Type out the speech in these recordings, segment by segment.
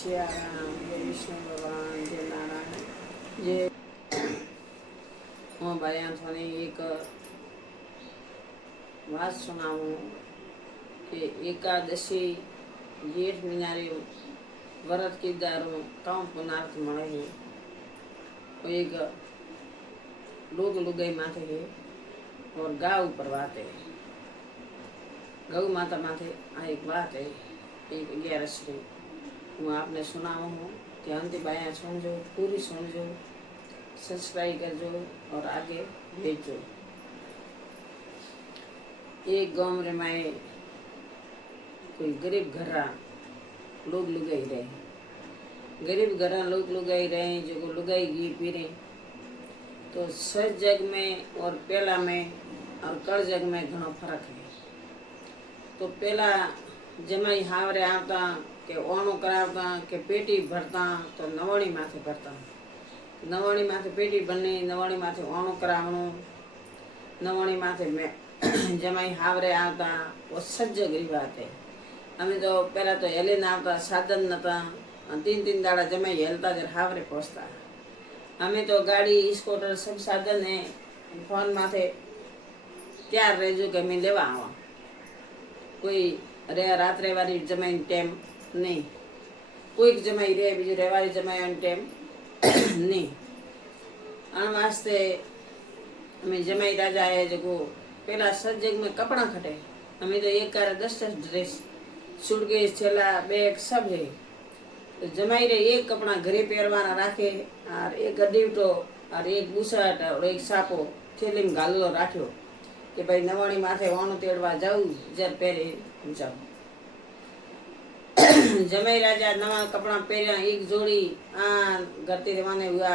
સિયારામ, જય વિષ્ણુ ભગવાન, જય નારાયણ. જે હું ભાઈ થોડી એક વાત સુનાવું કે એકાદશી जेठ महीनारे व्रत की दारू कम पुनार्थ મળે है एक लोग लुगाई माथे है और गाँव पर बात है गौ माता माथे आ एक बात है एक 11 હું આપને સુનાવું હું ધ્યાનથી બાયા સુનજો પૂરી सुनजो सब्सक्राइब करजो और आगे भेजो। एक गांव रे माए कोई गरीब घरा लोग लुगाई रहे, गरीब घरा लोग लुगाई रहे जो लुगाई घी पी रहे तो सच जग में और पेला में और कल जग में घणो फर्क है। तो पेला जमाई हावरे आवता के ओणो करावता के पेटी भरता तो नवणी माथे भरता, नवणी माथे पेटी बनी, नवणी माथे ओणो करावणो, नवणी माथे में जमाई हावरे आवता वो सज्जग रिवात है। अमे तो पहला तो हेली ना आवता, साधन नता, 3-3 दाड़ा जमाई हेलता जर हावरे पहुंचता। अमे तो गाड़ी स्कूटर सब साधन है, फोन माथे त्यार रेजो के मैं लेवा आवा। कोई रे रात्रे वाली जमाई टेम नहीं, कोई जमाई रे बीजू रेवारी जमाई टेम नहीं। आन वास्ते अमे जमाई राजा है जो पेला सजग में कपड़ा खटे, अमे तो एक कार 10 ड्रेस सूटकेस छेला बैग सब है। तो जमाई रे एक कपड़ा घरे पहरवाना राखे और एक अडीवटो और एक बुशर्ट और एक सापो थैली में घालेलो राख्यो कि भाई नवाणी माथे वाणो तेड़वा जाऊं जर पहरे जाऊं। जमाई राजा नवा कपड़ा पहरिया एक जोड़ी आन घरती रवाने हुआ।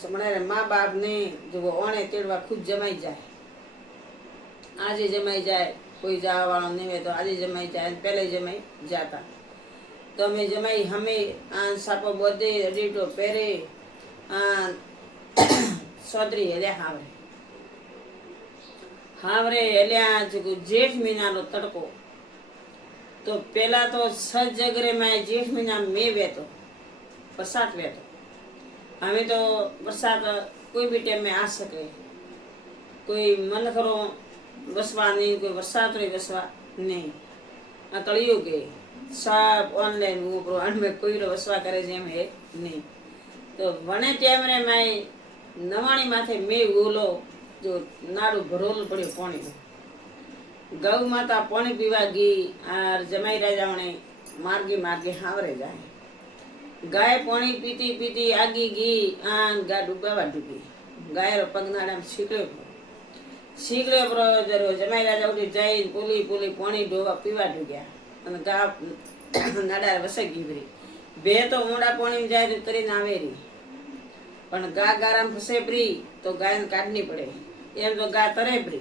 समणे माँ बाप ने जो वो ओणे तेड़वा खुद जमाई जाए, आज जमाई जाए, कोई जावा वाला नहीं है तो आज जमाई जाए, पहले जमाई जाता। तो हमें जमाई हमें आन सापो बोधे अडीटो पहरे आन सोदरी हेल्या हावरे, हावरे हेल्या जो जेठ महीना नो तड़को। तो पहला तो सज जगरे में जेठ महीना में वेतो बरसात वेतो। हमें तो बरसात कोई भी टाइम में आ सके, कोई मन करो वसवा नहीं, कोई बरसात रही वसवा नहीं। आ कलियुग के सब ऑनलाइन ऊपर में कोई वसवा करे जेम है नहीं। तो वने टाइम रे मैं नवाणी माथे में बोलो जो नाड़ू भरोल पड़े पानी गौ माता पानी पीवा गी और जमाई राजा ने मार्गी मार्गी हावरे जाए। गाय पानी पीती पीती आगी गी आन गा डूबावा डूबी, गाय रो पगनाड़ा में सीकड़े पर जरो जमाई राजा उठी जाई पोली पोली पानी डोवा पीवा डूग्या अने गा नाड़ा वसे गीवरी बे तो मोड़ा पानी में जाए तो तरी नावेरी पण गा गाराम फसे प्री तो गाय काढनी पड़े एम तो गा तरे प्री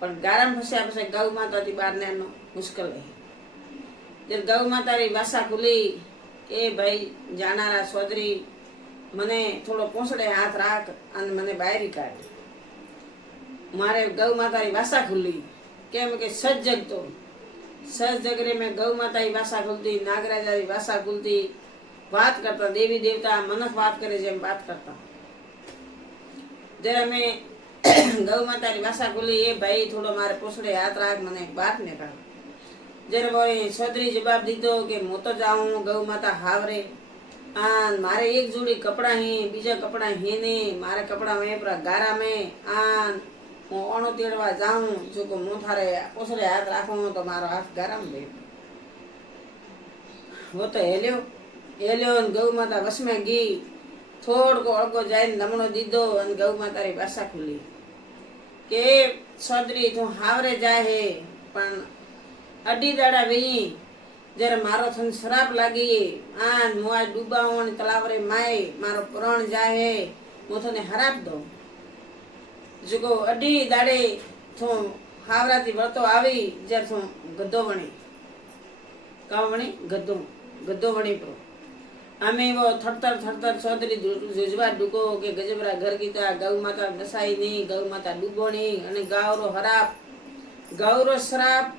पण गाराम फस्या पछी गौ माता थी बार नेनो मुश्किल है। जब गौ माता री वासा खुली के भाई जानारा सोदरी मने थोड़ो पोंसड़े हाथ राख अने मने बाहरी काढ। मारे गौ माता री वासा खुली केम के सज जग तो सज जगरे में गौ माता री वासा खुलती, नागराजा री वासा खुलती, बात करता देवी देवता मनक बात करे जेम बात करता। जरा मैं गौ माता री वासा खुली ए भाई थोड़ो मारे पोसड़े हाथ राख मने बात ने कर। जरा बोली सोदरी जवाब दीधो कि मु तो जाऊं गौ माता हावरे आन मारे एक जोड़ी कपड़ा ही बीजा कपड़ा ही ने मारे कपड़ा में पूरा गारा में आन हूँ ओणो तेड़वा जाऊं जो को मु थारे पोसड़े हाथ राखूं तो मारो हाथ गारा में बैठ। वो तो हेल्यो गौ माता बस में गी थोड़ को अड़को जाए नमणो दीधो अन गौ माता री भाषा खुली के सोदरी तू हावरे जाए है पण अड्डी दाड़ा वही जरा मारो थन शराब लागी आन मुआ डूबावण तलावरे माए मारो प्राण जाए है मु थने हराप दो जो अड्डी दाड़े थू हावरा थी वळतो आवी जर थू गद्दो वणी का वणी गद्दो वणी प्रो हमें वो थरथर सोदरी जुजवा डूको के गजबरा घर गीता गौ माता बसाई नहीं, गौ माता डूबो नहीं अने गावरो हराप गौरो श्राप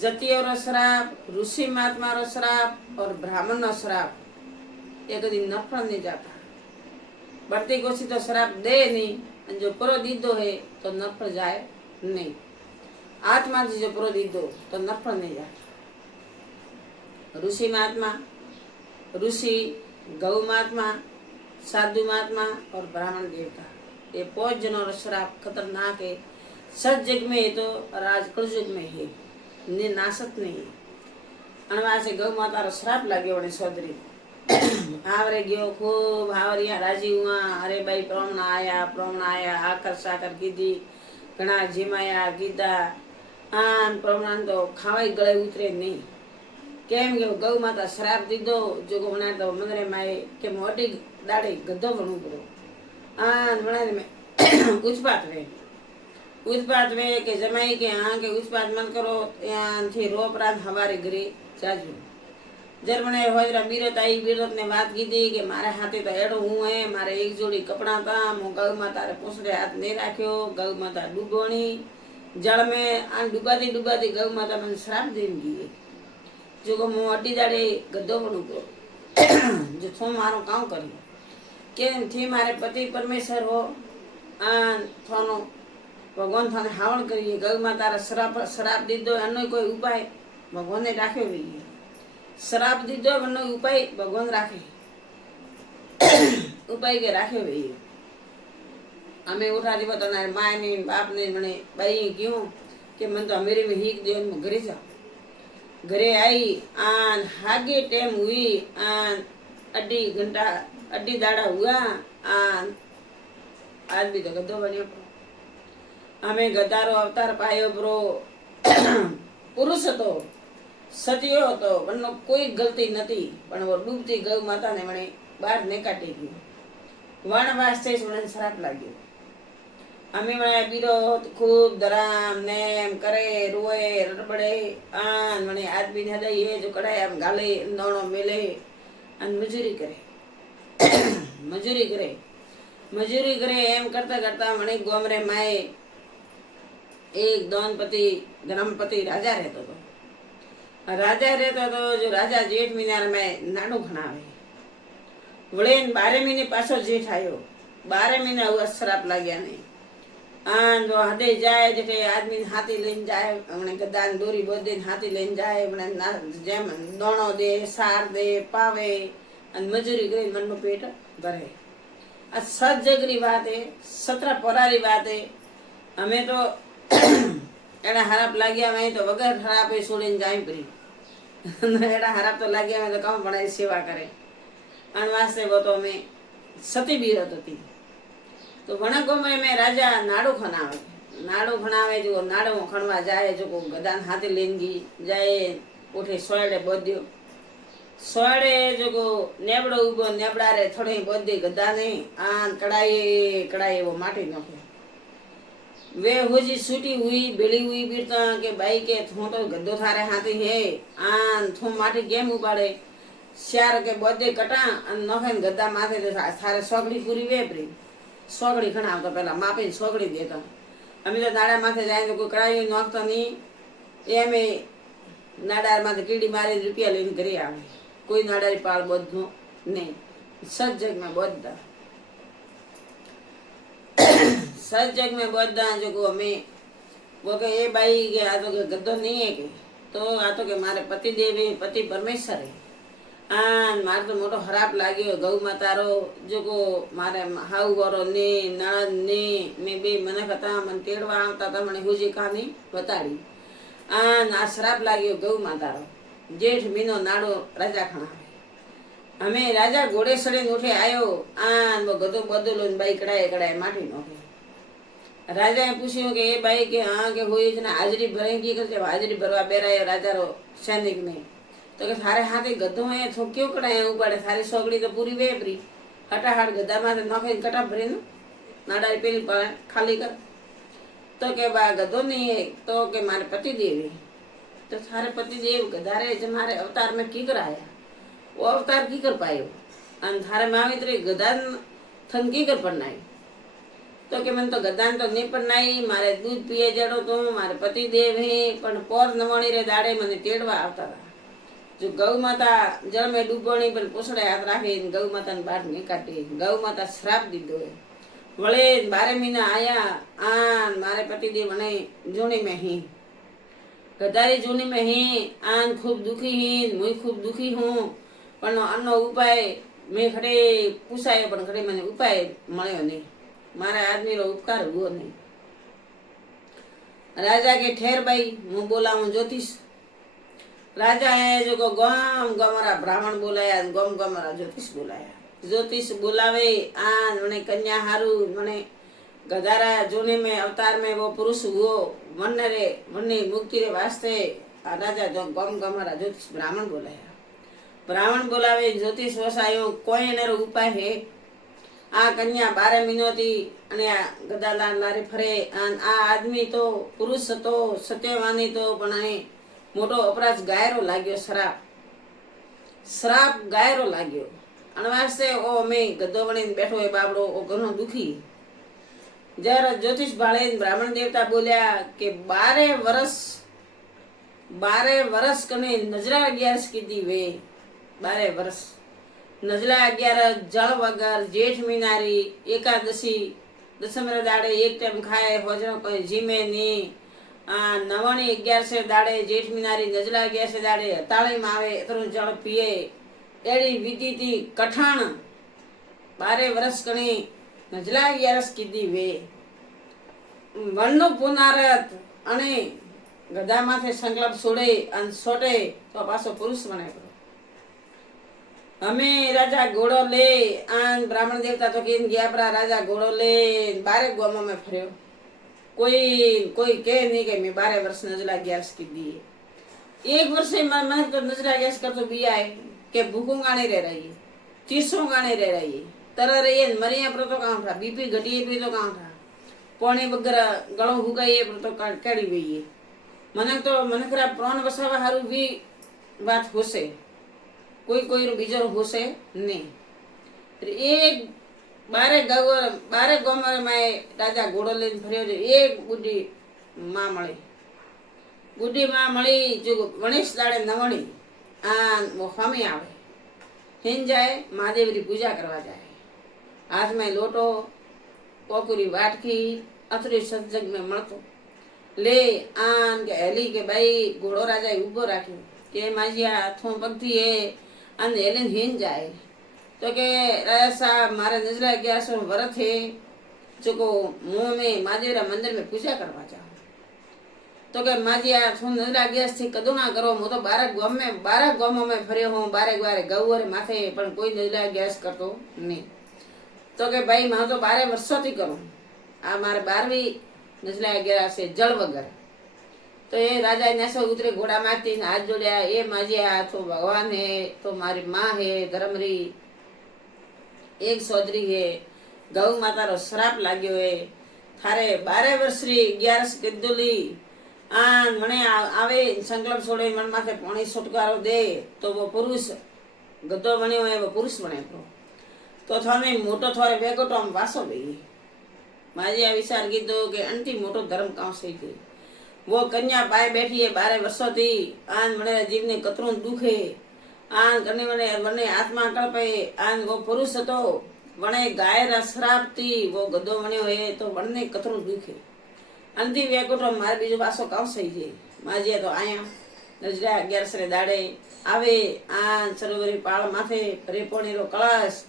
जतियोरो श्राप ऋषि महात्मारो श्राप और ब्राह्मण नो श्राप ये कभी नफर नहीं जाता। बढ़ती कोशी तो श्राप दे नहीं, जो परो दीदो है तो नफर जाए नहीं। आत्मा से जो परो दीदो तो नफर नहीं जाता। ऋषि महात्मा, ऋषि, गौ महात्मा, साधु महात्मा और ब्राह्मण देवता, ये 5 जनों श्राप खतरनाक है। सतयुग में है तो और आज कलयुग में है, नाशत नहीं है। अनवासे गौ माता रो श्राप लाग्यो ने सोदरी आवरे गयो खूब आवरिया राजी हुआ। अरे भाई प्रमाण आया आकर साकर कीधी, घणा जीमाया कीधा, आन प्रमाण तो खावाई गळे उतरे नहीं। केम गयो गौ माता श्राप दीधो जो बना तो मंदरे माए के मोटी दाड़े गधो बनू पड़ो। आन बना में उत्पात वे के जमाई के हाँ के उत्पात मत करो यहाँ थी रोप रात हमारे घरे जाजू। जर्मने होजरा बीरत ने बात की थी कि मारे हाथे तो एड़ो हूँ है, मारे एक जोड़ी कपड़ा था, मु गौ माता रे पूछड़े हाथ नहीं राख्यो। गौ माता डूबोनी जल में आन डूबाती गौ माता मैंने श्राप देंगी जो को मु अड्डी दाड़े गद्दो बनू को जो थो मारो काम करी के थी मारे पति परमेश्वर हो आन थोनो भगवान थाने हावण करिए। गौ माता रे श्राप दीधो एनो कोई उपाय भगवान ने राख्यो भी श्राप दीधो एनो उपाय भगवान राखे उपाय के राख्यो भी। हमें उठा दी बताना माँ ने बाप ने मैंने भाई क्यों कि मन तो मेरे में हीक दे घरे जाओ। घरे आई आन हागे टेम हुई आन अड्डी दाड़ा हुआ आन आज भी तो गद्दो बनियो। हमें गदारो अवतार पायो ब्रो पुरुष હતો સતીયો હતો વનનો કોઈ ગલતી નથી પણ वो ડૂબતી ગૌ માતાને મને બહાર ને કાઢી ગયો વણ વાસ્તે મને શ્રાપ લાગ્યો। અમે મને બીરો ખૂબ દરામ નેમ કરે રોए રડબડે આન મને આદમી ને દઈએ જો કડાય આમ ગાલે નોણો મેલે અન મજૂરી કરે એમ કરતા કરતા મને ગોમરે માએ एक दोनपति धर्मपति राजा रहता तो जो राजा जेठ महीना में नाडू खणावे वळे 12 महीने पाछो जेठ आयो। 12 महीना हुआ श्राप लाग्या ने आन जो हदे जाए जेठे आदमी हाथी लईन जाए हमने गदान दोरी बोदे हाथी लईन जाए हमने जेम दोणो दे सार दे पावे अन मजूरी गई मन में पेट भरे। आ सत जगरी बात है, 17 परारी बात है। हमें तो एड़ा हराप लाग्या में तो वगर हराप छोड़ीने जाई पड़ी एड़ा हराप तो लाग्या में तो कम बनाई सेवा करे अन वास्ते वो तो मैं सती बीरत थी। तो वणको में राजा नाड़ू खणावे जो नाड़ू खणवा जाए जो को गदान हाथे लेंगी जाए उठे सोयड़े बोद्यो सोयड़े जो को नेबड़ो उबो नेबड़ा रे थोड़े बोद्दी गदाने आन कड़ाई वो माटी नोखे वे होजी छूटी हुई बेली हुई बीरता के भाई के थो तो गद्दो थारे हाथी है आन थो माटी केम उपाड़े श्यार के बोदे कटा अन नखन गद्दा माथे तो थारे सोगड़ी पूरी वेपरी सोगड़ी खणाव तो पहला मापे सोगड़ी देता। अमी तो दाड़ा माथे जाए तो कोई कड़ाई नोखता नहीं एमे नाडार माथे कीड़ी मारे रुपया लेने घरे आवे कोई नाडारी पाल बोधनो नहीं। सत जग में बोधदा सच जग में बोधा जो को हमें वो के ये भाई के आ तो के गद्दो नहीं है के तो आ तो के मारे पति देव है पति परमेश्वर है आन मार तो मोटो खराब लाग्यो गौ माता रो जो को मारे हाउ गोरो ने नणन ने मैं बे मन कथा मन तेड़वा आवता था मने हुजी कहानी बताड़ी आन आ श्राप लाग्यो गौ माता रो। जेठ महीनो नाडो राजा खणावे हमें राजा घोड़े सड़े उठे आयो आन वो गदो बदलो बाई कड़ाए माटी नोखे। राजा ने पूछ्यो कि ये बाई के हाँ के हुई जना हाजरी भरेगी करते हाजरी भरवा बेरायो राजा रो सैनिक ने तो के थारे हाथे गधो है तो क्यों कड़ाए उपाड़े थारी सोगड़ी तो पूरी वेपरी हटाहट गधा माथे नोखे कटा भरे न नाडारी पेली खाली कर तो के बा गधो नहीं है तो के मारे पति देवी तो थारे पति देव गधारे जमारे अवतार में की कराया वो अवतार की कर पायो अन थारे मावित्री गदान थन की कर पड़नाई तो के मन तो गदान तो नहीं पड़नाई मारे दूध पिए जड़ो तो मारे पति देव है पण पोर नवणी रे दाड़े मने तेड़वा आवता था જો ગૌ માતા જળ મેં ડૂબોણી પણ પોસડે હાથ રાખી ગૌ માતાને બહાર નીકાળી. ગૌ માતા શ્રાપ દીધો હોય. વળે 12 મહિના આયા આન મારે પતિદેવ મને જોણી में ही गदारी जोनी में ही आन खूब दुखी ही मुई खूब दुखी हूँ पण आनो उपाय मैं खड़े पूछायो पण खड़े मैंने उपाय मळ्यो नहीं. मारा आदमी रो उपकार हुओ नहीं. राजा के ठहर भाई हूँ बोलाऊं ज्योतिष. राजा है जो को गम गमरा ब्राह्मण बोलाया गम गमरा ज्योतिष बोलाया. ज्योतिष बोलावे आन मने कन्या हारू मने गदारा जोने में अवतार में वो पुरुष हुओ मन रे मनी मुक्ति रे वास्ते राजा जो गम गमरा ज्योतिष ब्राह्मण बोलाया. ब्राह्मण बोलावे ज्योतिष वसायो कोई एनो उपाय है. आ कन्या 12 महीनोथी अने आ गदाला लारे फरे आ आदमी तो पुरुष तो सत्यवानी तो पण अहीं मोटो अपराध गायरो लाग्यो. श्राप गायरो लाग्यो अने वास्ते ओ मे गदो वणीने बैठो ए बाबड़ो ओ घणो दुखी. जरा ज्योतिष भाळे ब्राह्मण देवता बोल्या के 12 वर्ष कने नजरा 11 कीधी वे. 12 वर्ष नजला 11 जल वगर जेठ महीनारी एकादशी दसम रे दाड़े एक टाइम खाए होजनो कोई जीमे नी. नवणी 11 से दाड़े जेठ महीनारी नजला 11 से दाड़े हताळी में आवे एतरो जल पीए एड़ी विधि थी कठाण 12 वर्ष कणी नजला 11 कीधी वे. वननो पुनारत अने गधा माथे संकल्प छोड़े अन सोटे तो पाछो पुरुष बने. हमें राजा घोड़ो ले आन ब्राह्मण देवता तो केन गया परा राजा घोड़ो ले 12 गामों में फर्यो. कोई कहे नहीं कि मैं 12 वर्ष नजला 11 की दी. एक वर्ष मन तो नजला 11 कर तो बिया है के भूखों गाने रह रही तीसरों गाने रह रही तरह रही मरिया पर तो काम था बीपी घटिए भी तो काम था पानी वगैरह गलो हुगाइए पर तो कड़ी गई है. मन खरा प्राण बसावा हारू भी बात होसे कोई रो बीजो होसे नहीं. एक 12 गांव में राजा घोड़ो लઈને ફર્યો છે. एक बुढ़ी मां मળી जो गणेश दाड़े नवणी आ वो स्वामी आवे हिन जाए महादेव री पूजा करवा जाए. हाथ में लोटो पोकुरी वाटकी अतरी सत्संग में मळतो ले आन के हेली के भाई घोड़ो राजा उभो राख्यो के माजिया थो पगथी है अन हेलन हिन जाए तो के राजा साहब मारे नजला 11 वर्ष है जो को मुंह में महादेव मंदिर में पूजा करवा जाओ. तो के माजिया थो नजला 11 थी कदो ना करो मु तो 12 गामों में फर्यो हूँ 12 गौर माथे पण कोई नजला 11 करतो नहीं. तो के भाई मैं तो 12 वर्षों थी करूँ आ मारे 12वीं नजला 11 से जल वगर. तो ये राजा ने ऐसा उतरे घोड़ा मारती हाथ जोड़िया ये माजिया तो भगवान है तो मारी माँ है धर्मरी एक सौदरी है गौ माता रो श्राप लाग्यो है थारे 12 वर्षरी 11 कीधुली आन मने आवे संकल्प छोड़े मन माथे पानी छुटकारो दे तो वो पुरुष गदो बन्यो है वो पुरुष बने तो थाने मोटो थारे वेगोटो आम वासो गई. माजिया विचार कीधो के अंति मोटो धर्म कां सही गई. वो कन्या पाए बैठी है 12 वर्षों थी आन मने जीव ने कतरो दुख है आन कने मने आत्मा कल्पे आन वो पुरुष तो वणे गाय रा श्राप थी वो गदो बन्यो है तो वणे कतरो दुख है. अंति वेकोटो मारे बीजो पासो कां सही है. माजिया तो आया नजरा 11 से दाड़े आवे आन सरोवरी पाळ माथे भरे पोणी रो कलश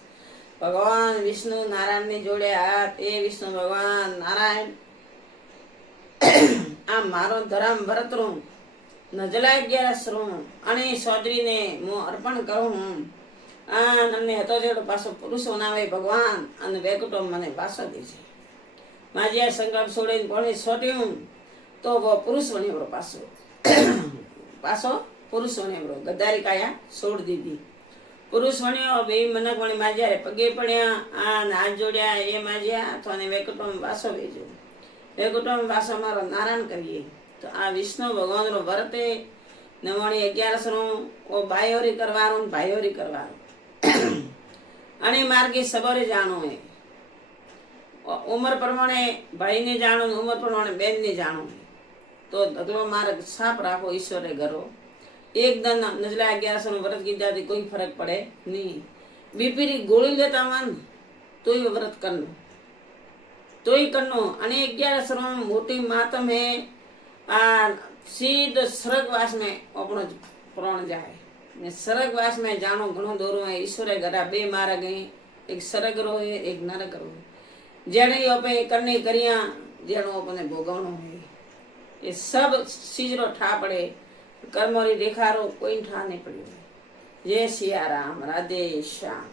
भगवान विष्णु नारायण ने जोड़े हाथ ए विष्णु भगवान नारायण आ मारो धर्म भरतरू नजला 11 रू अने सौदरी ने मु अर्पण करूं अने हतो जेडो पासो पुरुष बनावे भगवान अने वेकुटो मने पासो दे छे. माजिया संकल्प छोड़े कोणी छोट्યું तो वो पुरुष बने बरो पासो पुरुष बने बरो गद्दारी काया छोड़ दीदी पुरुष बन्यो बे मनक बने माजिया रे पगे पड्या आ हाथ जोड़्या ए माजिया तो ने वेकुटो पासो वेजो वेकुटो पासो मारो नारायण करिए. तो आ विष्णु भगवान रो व्रते नवणी 11 रो ओ बायोरी करवारो भाईयोरी करवारो अने मार्गे सबरे जानो है उम्र प्रमाणे भाई ने जानो उम्र प्रमाणे बेन ने जानो है. तो अगलो मार्ग साफ राखो ईश्वरे घरो એક દન નજલા 1100 વ્રત કીધાથી કોઈ ફરક પડે નહીં. બીપી ની ગોળી લેતા માન તોય વ્રત કરનું, તોય કરનું. અને 1100 મોટી માતમ હે. આ સીધો સ્વર્ગવાસ में આપણો પ્રાણ જાય ને સ્વર્ગવાસ में જાણો ઘણો દોરો है. ईश्वरे घरा बे मार्ग है, एक स्वर्ग रो है, एक नरक रो है. जेने अपने करने करिया जेनो अपने भोगवणो है, ये सब चीज रो ठा पड़े. कर्म री रेखा रो कोई ठा नहीं पड़ी. जय सिया राम, राधे श्याम.